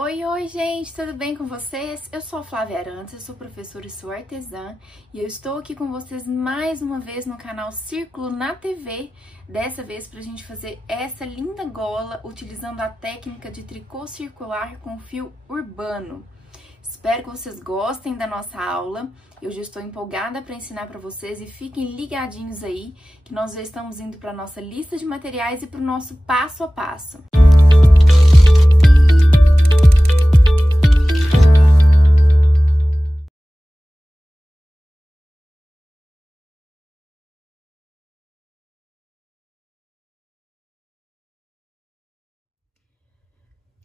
Oi, gente, tudo bem com vocês? Eu sou a Flávia Arantes, eu sou professora e sou artesã e eu estou aqui com vocês mais uma vez no canal Círculo na TV, dessa vez pra gente fazer essa linda gola utilizando a técnica de tricô circular com fio urbano. Espero que vocês gostem da nossa aula, eu já estou empolgada para ensinar para vocês e fiquem ligadinhos aí que nós já estamos indo para a nossa lista de materiais e para o nosso passo a passo.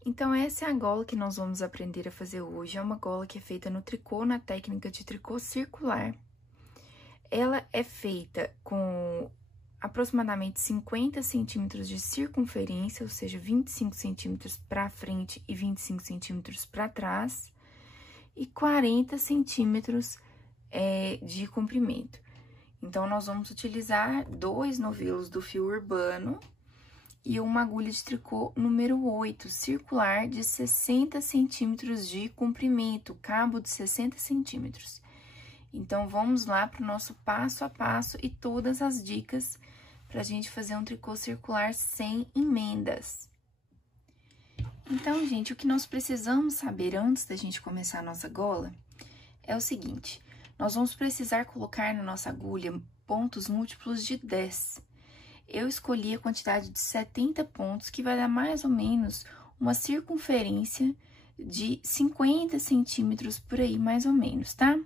Então, essa é a gola que nós vamos aprender a fazer hoje. É uma gola que é feita no tricô, na técnica de tricô circular. Ela é feita com aproximadamente 50 centímetros de circunferência, ou seja, 25 centímetros para frente e 25 centímetros para trás, e 40 centímetros de comprimento. Então, nós vamos utilizar 2 novelos do fio urbano e uma agulha de tricô número 8, circular, de 60 centímetros de comprimento, cabo de 60 centímetros. Então, vamos lá para o nosso passo a passo e todas as dicas para a gente fazer um tricô circular sem emendas. Então, gente, o que nós precisamos saber antes da gente começar a nossa gola é o seguinte: nós vamos precisar colocar na nossa agulha pontos múltiplos de 10. Eu escolhi a quantidade de 70 pontos, que vai dar mais ou menos uma circunferência de 50 centímetros por aí, mais ou menos, tá?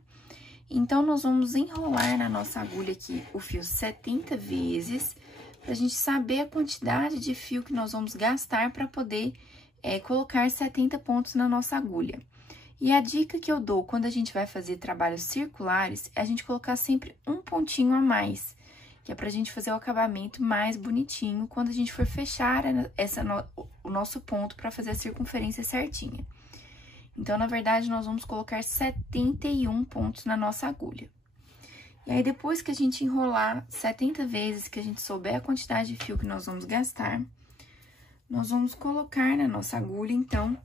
Então, nós vamos enrolar na nossa agulha aqui o fio 70 vezes, pra gente saber a quantidade de fio que nós vamos gastar para poder colocar 70 pontos na nossa agulha. E a dica que eu dou quando a gente vai fazer trabalhos circulares é a gente colocar sempre um pontinho a mais, que é pra gente fazer o acabamento mais bonitinho quando a gente for fechar o nosso ponto para fazer a circunferência certinha. Então, na verdade, nós vamos colocar 71 pontos na nossa agulha. E aí, depois que a gente enrolar 70 vezes, que a gente souber a quantidade de fio que nós vamos gastar, nós vamos colocar na nossa agulha, então,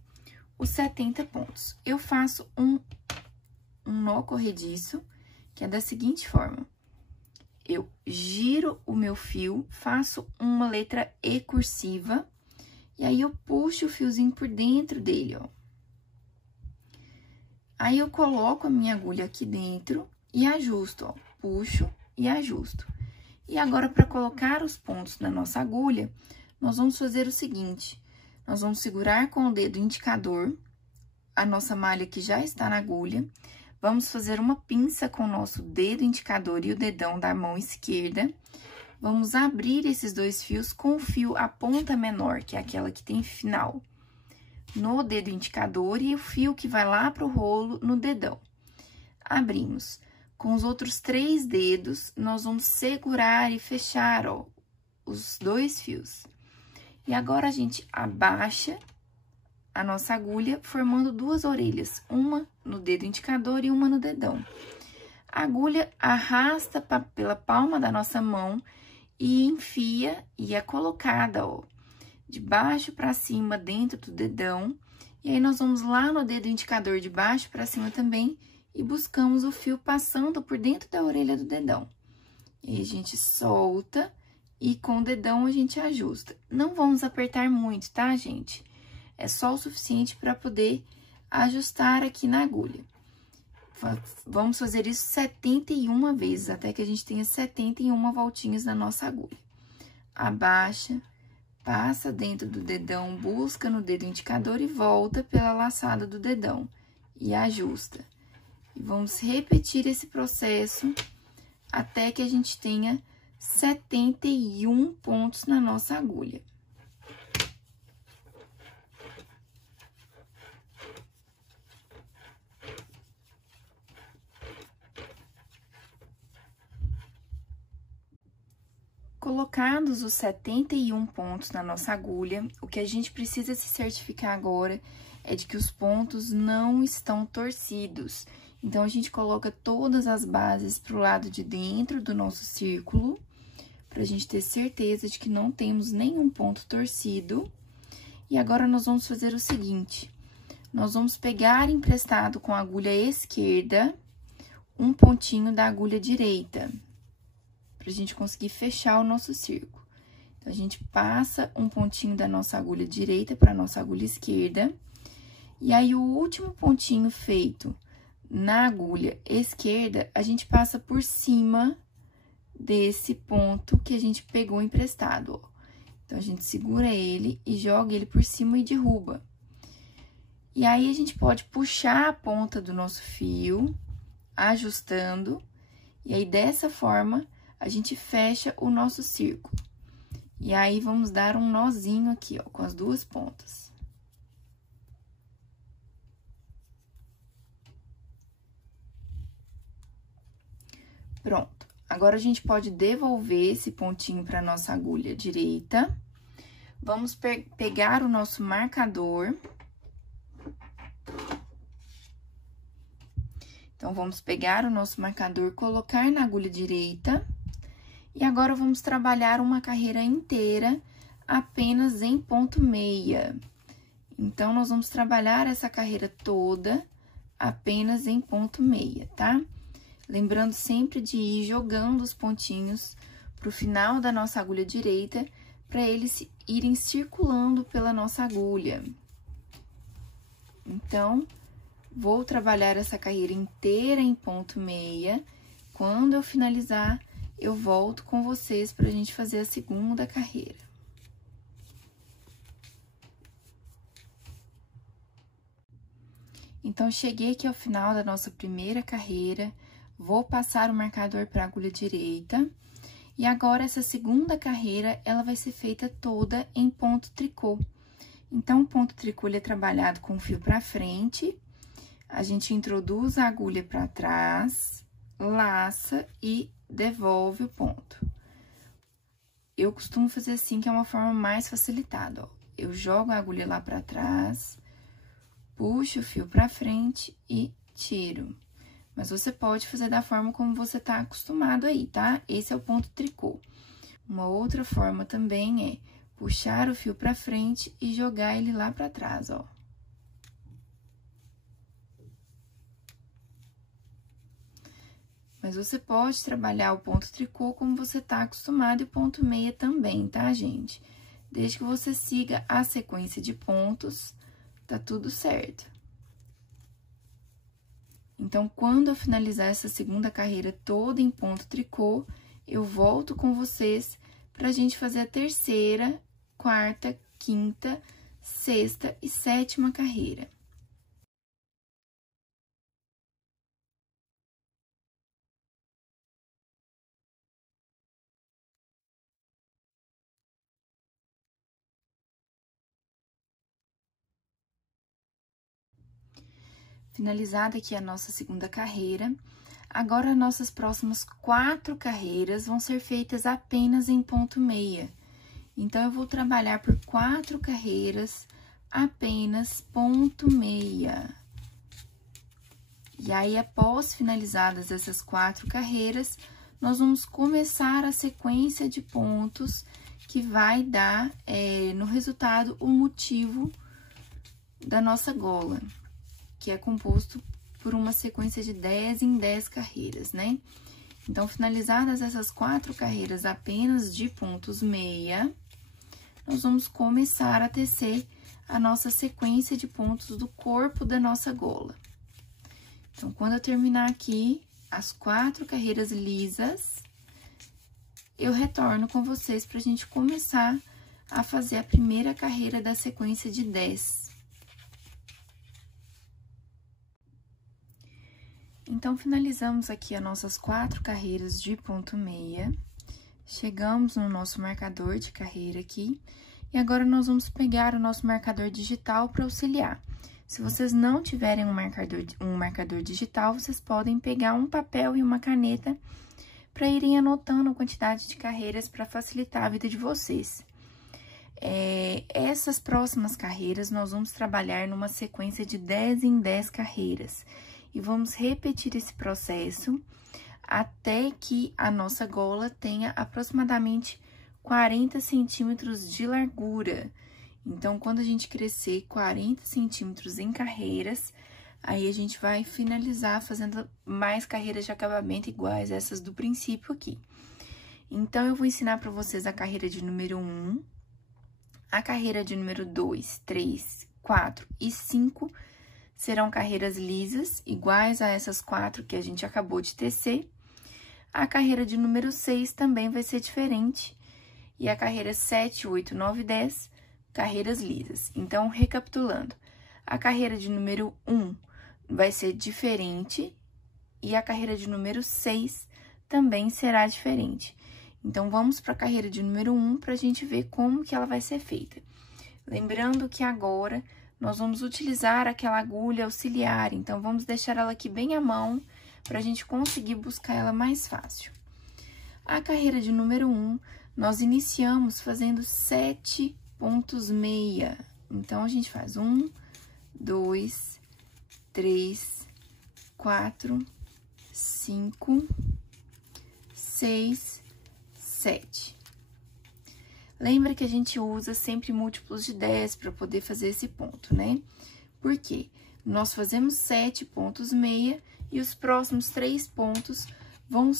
os 70 pontos. Eu faço um nó corrediço, que é da seguinte forma: eu giro o meu fio, faço uma letra E cursiva, e aí eu puxo o fiozinho por dentro dele, ó. Aí, eu coloco a minha agulha aqui dentro e ajusto, ó. Puxo e ajusto. E agora, para colocar os pontos na nossa agulha, nós vamos fazer o seguinte: nós vamos segurar com o dedo indicador a nossa malha que já está na agulha. Vamos fazer uma pinça com o nosso dedo indicador e o dedão da mão esquerda. Vamos abrir esses dois fios com o fio a ponta menor, que é aquela que tem final, no dedo indicador, e o fio que vai lá pro rolo no dedão. Abrimos. Com os outros 3 dedos, nós vamos segurar e fechar, ó, os 2 fios. E agora, a gente abaixa a nossa agulha, formando 2 orelhas, uma no dedo indicador e uma no dedão. A agulha arrasta pela palma da nossa mão e enfia, e é colocada, ó, de baixo para cima dentro do dedão. E aí, nós vamos lá no dedo indicador de baixo para cima também e buscamos o fio passando por dentro da orelha do dedão. E aí, a gente solta e com o dedão a gente ajusta. Não vamos apertar muito, tá, gente? É só o suficiente para poder ajustar aqui na agulha. Vamos fazer isso 71 vezes, até que a gente tenha 71 voltinhas na nossa agulha. Abaixa, passa dentro do dedão, busca no dedo indicador e volta pela laçada do dedão. E ajusta. E vamos repetir esse processo até que a gente tenha 71 pontos na nossa agulha. Colocados os 71 pontos na nossa agulha, o que a gente precisa se certificar agora é de que os pontos não estão torcidos. Então, a gente coloca todas as bases pro lado de dentro do nosso círculo, pra gente ter certeza de que não temos nenhum ponto torcido. E agora, nós vamos fazer o seguinte: nós vamos pegar emprestado com a agulha esquerda um pontinho da agulha direita, pra gente conseguir fechar o nosso círculo. Então, a gente passa um pontinho da nossa agulha direita para nossa agulha esquerda, e aí, o último pontinho feito na agulha esquerda, a gente passa por cima desse ponto que a gente pegou emprestado, ó. Então, a gente segura ele e joga ele por cima e derruba. E aí, a gente pode puxar a ponta do nosso fio, ajustando, e aí, dessa forma, a gente fecha o nosso círculo. E aí, vamos dar um nozinho aqui, ó, com as duas pontas. Pronto. Agora, a gente pode devolver esse pontinho para nossa agulha direita. Vamos pegar o nosso marcador. Então, vamos pegar o nosso marcador, colocar na agulha direita. E agora, vamos trabalhar uma carreira inteira apenas em ponto meia. Então, nós vamos trabalhar essa carreira toda apenas em ponto meia, tá? Lembrando sempre de ir jogando os pontinhos pro final da nossa agulha direita, para eles irem circulando pela nossa agulha. Então, vou trabalhar essa carreira inteira em ponto meia. Quando eu finalizar, eu volto com vocês pra gente fazer a segunda carreira. Então, cheguei aqui ao final da nossa primeira carreira. Vou passar o marcador para a agulha direita. E agora, essa segunda carreira, ela vai ser feita toda em ponto tricô. Então, o ponto tricô, ele é trabalhado com o fio para frente. A gente introduz a agulha para trás, laça e devolve o ponto. Eu costumo fazer assim, que é uma forma mais facilitada, ó. Eu jogo a agulha lá para trás, puxo o fio para frente e tiro. Mas você pode fazer da forma como você tá acostumado aí, tá? Esse é o ponto tricô. Uma outra forma também é puxar o fio pra frente e jogar ele lá pra trás, ó. Mas você pode trabalhar o ponto tricô como você tá acostumado e o ponto meia também, tá, gente? Desde que você siga a sequência de pontos, tá tudo certo. Então, quando eu finalizar essa segunda carreira toda em ponto tricô, eu volto com vocês pra gente fazer a terceira, quarta, quinta, sexta e sétima carreira. Finalizada aqui a nossa segunda carreira, agora nossas próximas 4 carreiras vão ser feitas apenas em ponto meia. Então, eu vou trabalhar por 4 carreiras apenas ponto meia. E aí, após finalizadas essas 4 carreiras, nós vamos começar a sequência de pontos que vai dar, no resultado, o motivo da nossa gola, que é composto por uma sequência de 10 em 10 carreiras, né? Então, finalizadas essas 4 carreiras apenas de pontos meia, nós vamos começar a tecer a nossa sequência de pontos do corpo da nossa gola. Então, quando eu terminar aqui as 4 carreiras lisas, eu retorno com vocês pra gente começar a fazer a primeira carreira da sequência de 10. Então, finalizamos aqui as nossas 4 carreiras de ponto meia. Chegamos no nosso marcador de carreira aqui. E agora, nós vamos pegar o nosso marcador digital para auxiliar. Se vocês não tiverem um marcador digital, vocês podem pegar um papel e uma caneta para irem anotando a quantidade de carreiras para facilitar a vida de vocês. Essas próximas carreiras, nós vamos trabalhar numa sequência de 10 em 10 carreiras. E vamos repetir esse processo até que a nossa gola tenha aproximadamente 40 centímetros de largura. Então, quando a gente crescer 40 centímetros em carreiras, aí a gente vai finalizar fazendo mais carreiras de acabamento iguais essas do princípio aqui. Então, eu vou ensinar para vocês a carreira de número 1, a carreira de número 2, 3, 4 e 5 serão carreiras lisas, iguais a essas 4 que a gente acabou de tecer. A carreira de número 6 também vai ser diferente. E a carreira 7, 8, 9 e 10, carreiras lisas. Então, recapitulando, a carreira de número 1 vai ser diferente e a carreira de número 6 também será diferente. Então, vamos para a carreira de número 1 para a gente ver como que ela vai ser feita. Lembrando que agora nós vamos utilizar aquela agulha auxiliar, então, vamos deixar ela aqui bem à mão para a gente conseguir buscar ela mais fácil. A carreira de número 1, nós iniciamos fazendo 7 pontos meia. Então, a gente faz 1, 2, 3, 4, 5, 6, 7. Lembra que a gente usa sempre múltiplos de 10 para poder fazer esse ponto, né? Por quê? Nós fazemos 7 pontos meia e os próximos 3 pontos vão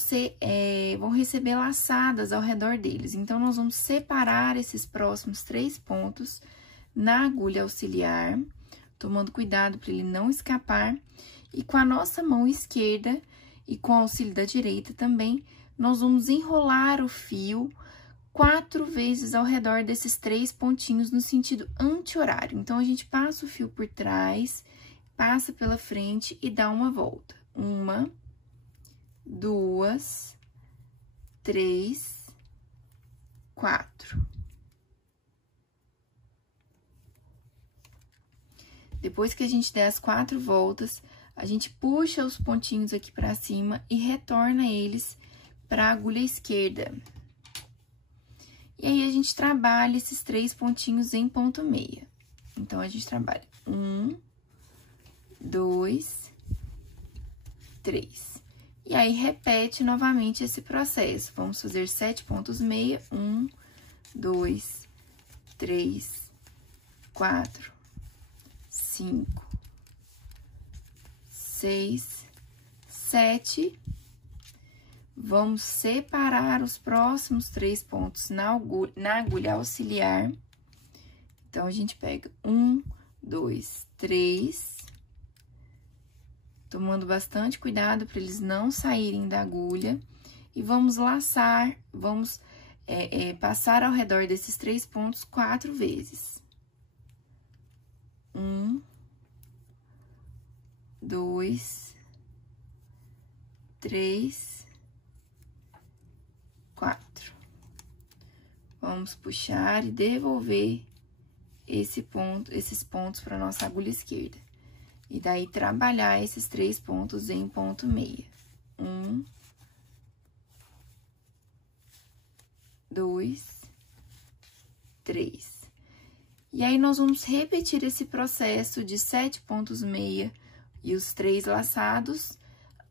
receber laçadas ao redor deles. Então, nós vamos separar esses próximos 3 pontos na agulha auxiliar, tomando cuidado para ele não escapar. E com a nossa mão esquerda e com o auxílio da direita também, nós vamos enrolar o fio 4 vezes ao redor desses 3 pontinhos no sentido anti-horário. Então, a gente passa o fio por trás, passa pela frente e dá uma volta. 1, 2, 3, 4. Depois que a gente der as 4 voltas, a gente puxa os pontinhos aqui pra cima e retorna eles pra agulha esquerda. E aí, a gente trabalha esses 3 pontinhos em ponto meia. Então, a gente trabalha 1, 2, 3. E aí, repete novamente esse processo. Vamos fazer 7 pontos meia. 1, 2, 3, 4, 5, 6, 7. Vamos separar os próximos 3 pontos na agulha auxiliar. Então, a gente pega 1, 2, 3, tomando bastante cuidado para eles não saírem da agulha. E vamos laçar, vamos passar ao redor desses 3 pontos 4 vezes. 1, 2, 3, 4. Vamos puxar e devolver esses pontos para nossa agulha esquerda. E daí, trabalhar esses 3 pontos em ponto meia. 1, 2, 3. E aí, nós vamos repetir esse processo de 7 pontos meia e os 3 laçados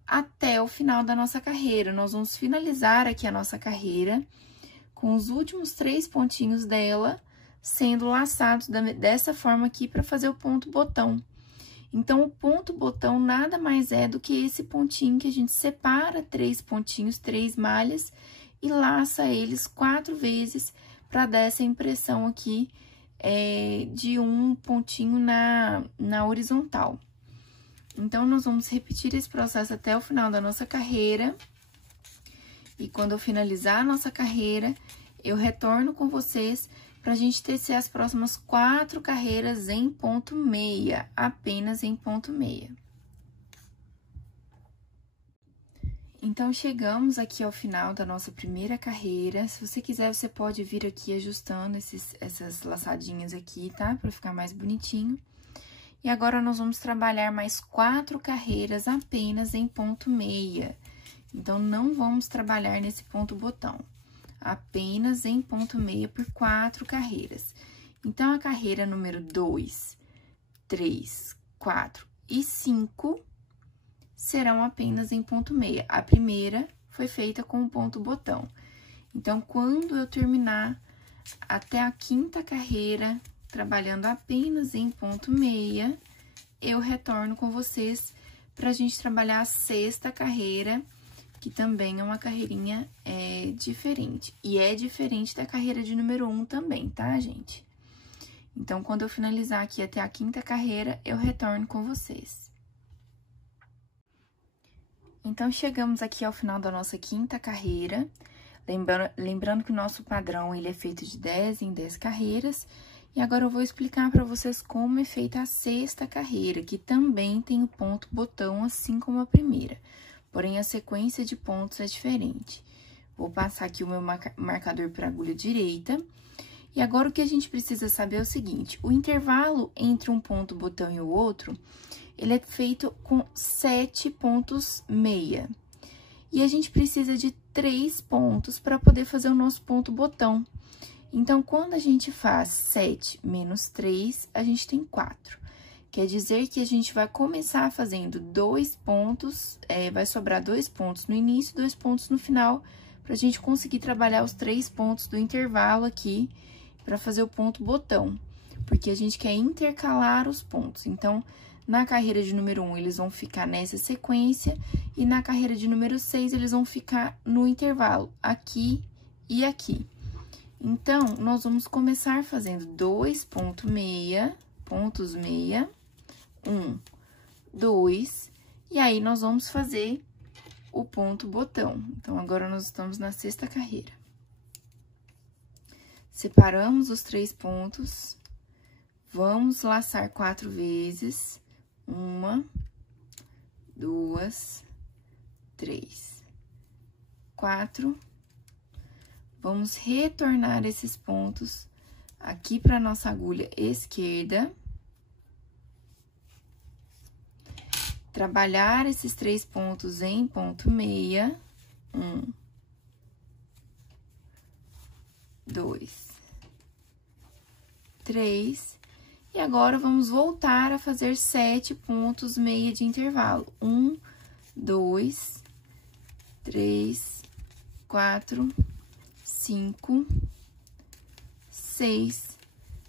até o final da nossa carreira. Nós vamos finalizar aqui a nossa carreira com os últimos 3 pontinhos dela sendo laçados dessa forma aqui para fazer o ponto botão. Então, o ponto botão nada mais é do que esse pontinho que a gente separa 3 pontinhos, 3 malhas e laça eles 4 vezes para dar essa impressão aqui de um pontinho na horizontal. Então, nós vamos repetir esse processo até o final da nossa carreira. E quando eu finalizar a nossa carreira, eu retorno com vocês para a gente tecer as próximas 4 carreiras em ponto meia, apenas em ponto meia. Então, chegamos aqui ao final da nossa primeira carreira. Se você quiser, você pode vir aqui ajustando essas laçadinhas aqui, tá? Para ficar mais bonitinho. E agora, nós vamos trabalhar mais 4 carreiras apenas em ponto meia. Então, não vamos trabalhar nesse ponto botão. Apenas em ponto meia por 4 carreiras. Então, a carreira número 2, 3, 4 e 5 serão apenas em ponto meia. A primeira foi feita com o ponto botão. Então, quando eu terminar até a 5ª carreira, trabalhando apenas em ponto meia, eu retorno com vocês pra gente trabalhar a sexta carreira, que também é uma carreirinha diferente. E é diferente da carreira de número 1 também, tá, gente? Então, quando eu finalizar aqui até a quinta carreira, eu retorno com vocês. Então, chegamos aqui ao final da nossa quinta carreira. Lembrando que o nosso padrão, ele é feito de 10 em 10 carreiras. E agora eu vou explicar para vocês como é feita a sexta carreira, que também tem o ponto botão, assim como a primeira. Porém, a sequência de pontos é diferente. Vou passar aqui o meu marcador para a agulha direita. E agora, o que a gente precisa saber é o seguinte: o intervalo entre um ponto botão e o outro, ele é feito com 7 pontos meia. E a gente precisa de 3 pontos para poder fazer o nosso ponto botão. Então, quando a gente faz 7 menos 3, a gente tem 4. Quer dizer que a gente vai começar fazendo 2 pontos, vai sobrar 2 pontos no início, 2 pontos no final, para a gente conseguir trabalhar os 3 pontos do intervalo aqui, para fazer o ponto botão, porque a gente quer intercalar os pontos. Então, na carreira de número 1, eles vão ficar nessa sequência, e na carreira de número 6, eles vão ficar no intervalo, aqui e aqui. Então, nós vamos começar fazendo 2 pontos meia, 1, 2, e aí nós vamos fazer o ponto botão. Então, agora nós estamos na sexta carreira. Separamos os 3 pontos, vamos laçar 4 vezes, 1, 2, 3, 4. Vamos retornar esses pontos aqui para nossa agulha esquerda. Trabalhar esses 3 pontos em ponto meia. 1, 2, 3. E agora, vamos voltar a fazer 7 pontos meia de intervalo. 1, 2, 3, 4, 5, 6,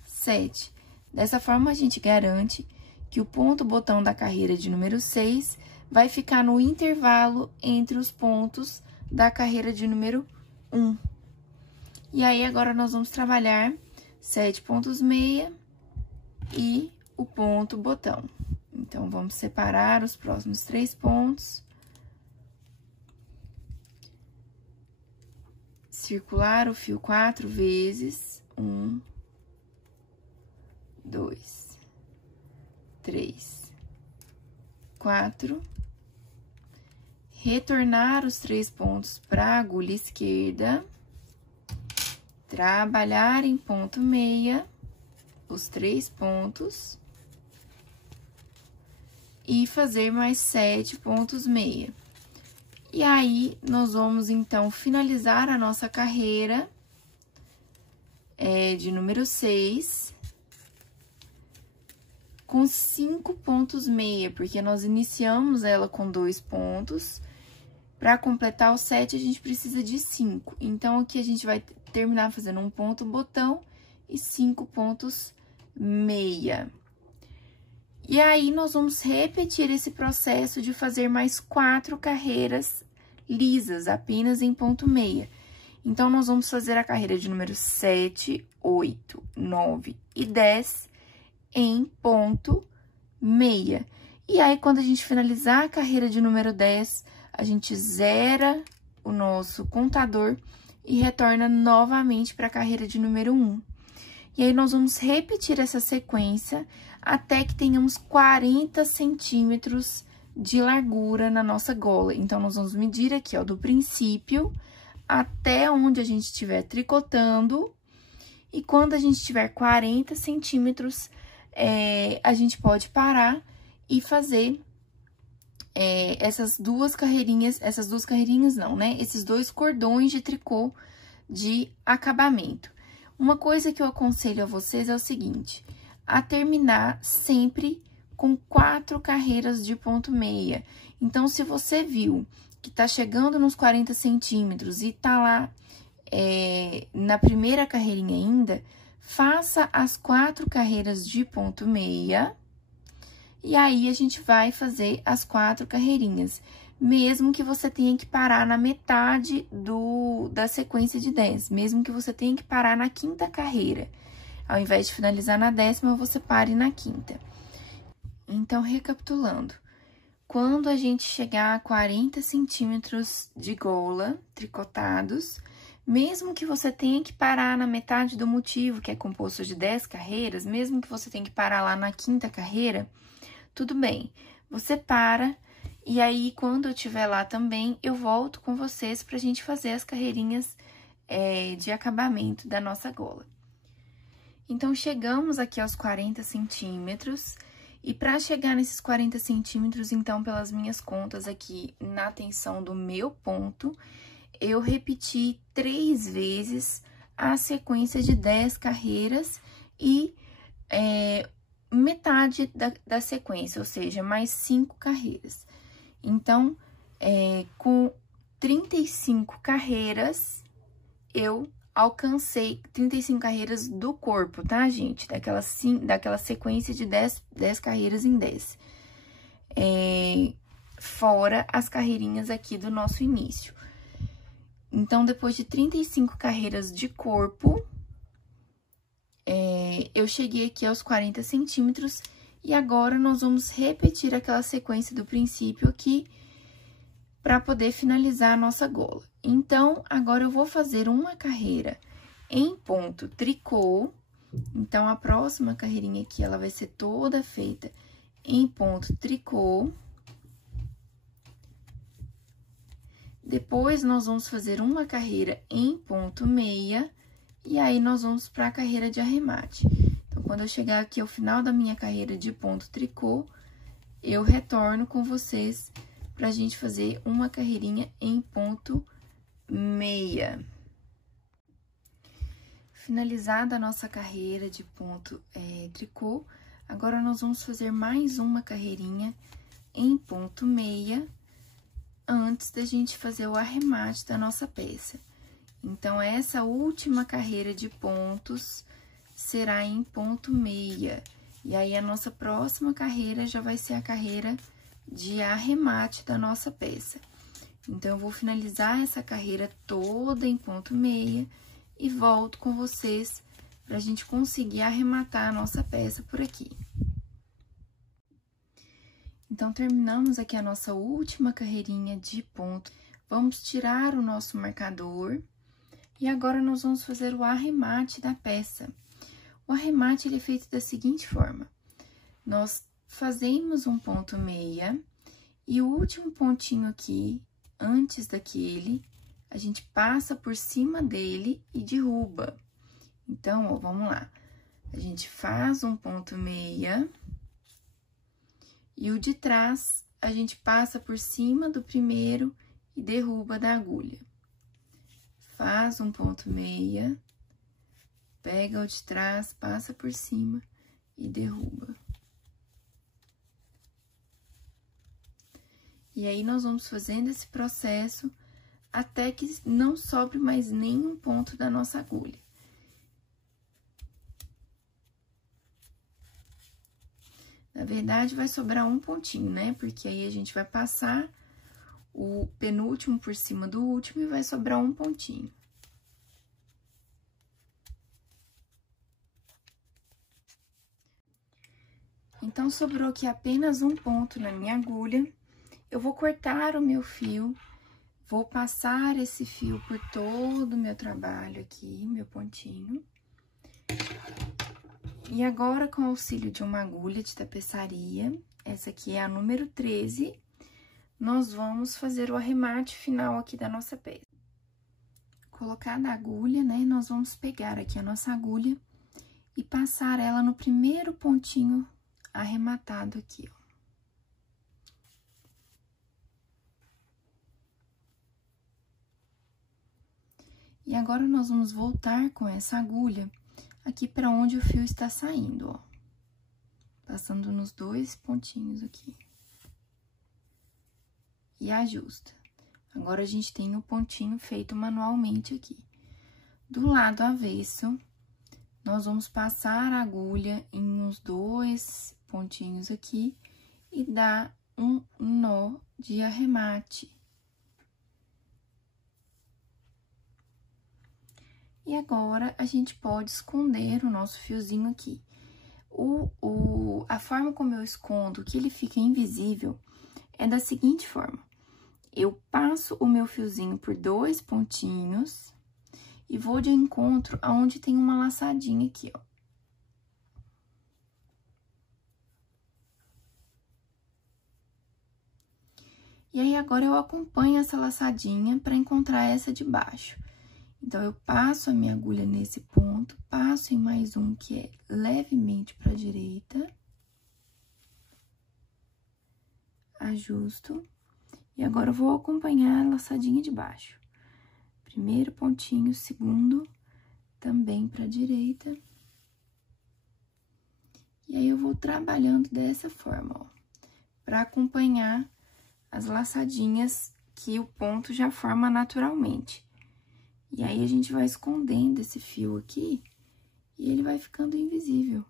7. Dessa forma, a gente garante que o ponto botão da carreira de número 6 vai ficar no intervalo entre os pontos da carreira de número 1. E aí, agora, nós vamos trabalhar 7 pontos meia e o ponto botão. Então, vamos separar os próximos 3 pontos. Circular o fio 4 vezes. 1, 2, 3, 4. Retornar os 3 pontos para a agulha esquerda. Trabalhar em ponto meia os 3 pontos. E fazer mais 7 pontos meia. E aí, nós vamos, então, finalizar a nossa carreira de número 6 com 5 pontos meia, porque nós iniciamos ela com 2 pontos. Para completar o 7, a gente precisa de 5. Então, aqui a gente vai terminar fazendo um ponto botão e 5 pontos meia. E aí, nós vamos repetir esse processo de fazer mais 4 carreiras lisas, apenas em ponto meia. Então, nós vamos fazer a carreira de número 7, 8, 9 e 10 em ponto meia. E aí, quando a gente finalizar a carreira de número 10, a gente zera o nosso contador e retorna novamente para a carreira de número 1. E aí, nós vamos repetir essa sequência até que tenhamos 40 centímetros de largura na nossa gola. Então, nós vamos medir aqui, ó, do princípio até onde a gente estiver tricotando. E quando a gente tiver 40 centímetros, a gente pode parar e fazer essas duas carreirinhas não, né? Esses 2 cordões de tricô de acabamento. Uma coisa que eu aconselho a vocês é o seguinte: a terminar sempre com 4 carreiras de ponto meia. Então, se você viu que tá chegando nos 40 centímetros e tá lá na primeira carreirinha ainda, faça as 4 carreiras de ponto meia, e aí a gente vai fazer as 4 carreirinhas, mesmo que você tenha que parar na metade da sequência de 10, mesmo que você tenha que parar na 5ª carreira. Ao invés de finalizar na 10ª, você pare na 5ª. Então, recapitulando, quando a gente chegar a 40 centímetros de gola tricotados, mesmo que você tenha que parar na metade do motivo, que é composto de 10 carreiras, mesmo que você tenha que parar lá na 5ª carreira, tudo bem, você para, e aí, quando eu estiver lá também, eu volto com vocês pra gente fazer as carreirinhas de acabamento da nossa gola. Então, chegamos aqui aos 40 centímetros, e para chegar nesses 40 centímetros, então, pelas minhas contas aqui, na tensão do meu ponto, eu repeti 3 vezes a sequência de 10 carreiras e metade da sequência, ou seja, mais 5 carreiras. Então, com 35 carreiras, eu alcancei 35 carreiras do corpo, tá, gente? Daquela sequência de 10 carreiras em 10. Fora as carreirinhas aqui do nosso início. Então, depois de 35 carreiras de corpo, eu cheguei aqui aos 40 centímetros, e agora nós vamos repetir aquela sequência do princípio aqui, para poder finalizar a nossa gola. Então, agora eu vou fazer uma carreira em ponto tricô. Então, a próxima carreirinha aqui, ela vai ser toda feita em ponto tricô. Depois, nós vamos fazer uma carreira em ponto meia, e aí nós vamos para a carreira de arremate. Então, quando eu chegar aqui ao final da minha carreira de ponto tricô, eu retorno com vocês pra gente fazer uma carreirinha em ponto meia. Finalizada a nossa carreira de ponto tricô, agora nós vamos fazer mais uma carreirinha em ponto meia, antes da gente fazer o arremate da nossa peça. Então, essa última carreira de pontos será em ponto meia. E aí, a nossa próxima carreira já vai ser a carreira de arremate da nossa peça. Então, eu vou finalizar essa carreira toda em ponto meia e volto com vocês pra gente conseguir arrematar a nossa peça por aqui. Então, terminamos aqui a nossa última carreirinha de ponto. Vamos tirar o nosso marcador e agora nós vamos fazer o arremate da peça. O arremate, ele é feito da seguinte forma: nós fazemos um ponto meia e o último pontinho aqui, antes daquele, a gente passa por cima dele e derruba. Então, ó, vamos lá. A gente faz um ponto meia e o de trás, a gente passa por cima do primeiro e derruba da agulha. Faz um ponto meia, pega o de trás, passa por cima e derruba. E aí, nós vamos fazendo esse processo até que não sobre mais nenhum ponto da nossa agulha. Na verdade, vai sobrar um pontinho, né? Porque aí, a gente vai passar o penúltimo por cima do último e vai sobrar um pontinho. Então, sobrou aqui apenas um ponto na minha agulha. Eu vou cortar o meu fio, vou passar esse fio por todo o meu trabalho aqui, meu pontinho. E agora, com o auxílio de uma agulha de tapeçaria, essa aqui é a número 13, nós vamos fazer o arremate final aqui da nossa peça. Colocada a agulha, né, nós vamos pegar aqui a nossa agulha e passar ela no primeiro pontinho arrematado aqui, ó. E agora, nós vamos voltar com essa agulha aqui para onde o fio está saindo, ó. Passando nos dois pontinhos aqui. E ajusta. Agora, a gente tem o pontinho feito manualmente aqui. Do lado avesso, nós vamos passar a agulha em uns 2 pontinhos aqui e dar um nó de arremate. E agora, a gente pode esconder o nosso fiozinho aqui. A forma como eu escondo, que ele fica invisível, é da seguinte forma. Eu passo o meu fiozinho por 2 pontinhos e vou de encontro aonde tem uma laçadinha aqui, ó. E aí, agora, eu acompanho essa laçadinha para encontrar essa de baixo. Então, eu passo a minha agulha nesse ponto, passo em mais um que é levemente para a direita. Ajusto. E agora, eu vou acompanhar a laçadinha de baixo. Primeiro pontinho, segundo, também para a direita. E aí, eu vou trabalhando dessa forma, ó, para acompanhar as laçadinhas que o ponto já forma naturalmente. E aí, a gente vai escondendo esse fio aqui e ele vai ficando invisível.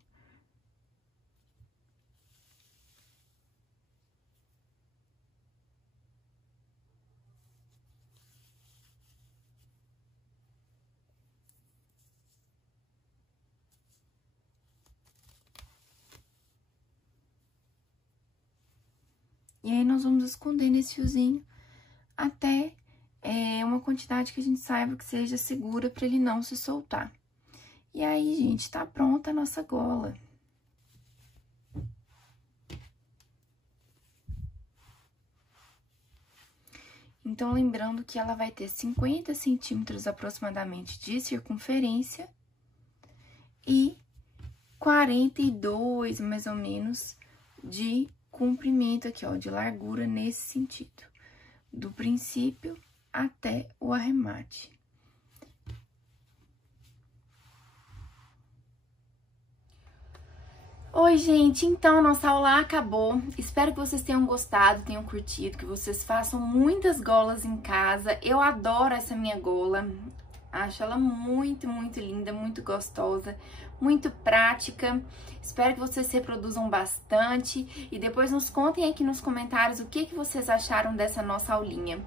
E aí, nós vamos escondendo esse fiozinho até uma quantidade que a gente saiba que seja segura para ele não se soltar. E aí, gente, tá pronta a nossa gola. Então, lembrando que ela vai ter 50 centímetros aproximadamente de circunferência e 42, mais ou menos, de comprimento aqui, ó, de largura nesse sentido, do princípio até o arremate. Oi, gente, então nossa aula acabou. Espero que vocês tenham gostado, tenham curtido, que vocês façam muitas golas em casa. Eu adoro essa minha gola, acho ela muito, muito linda, muito gostosa, muito prática. Espero que vocês reproduzam bastante e depois nos contem aqui nos comentários o que vocês acharam dessa nossa aulinha.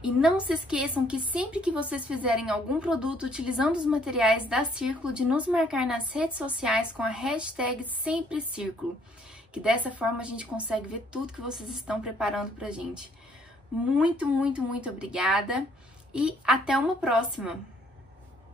E não se esqueçam que sempre que vocês fizerem algum produto utilizando os materiais da Círculo, de nos marcar nas redes sociais com a hashtag SempreCírculo, que dessa forma a gente consegue ver tudo que vocês estão preparando pra gente. Muito, muito, muito obrigada e até uma próxima!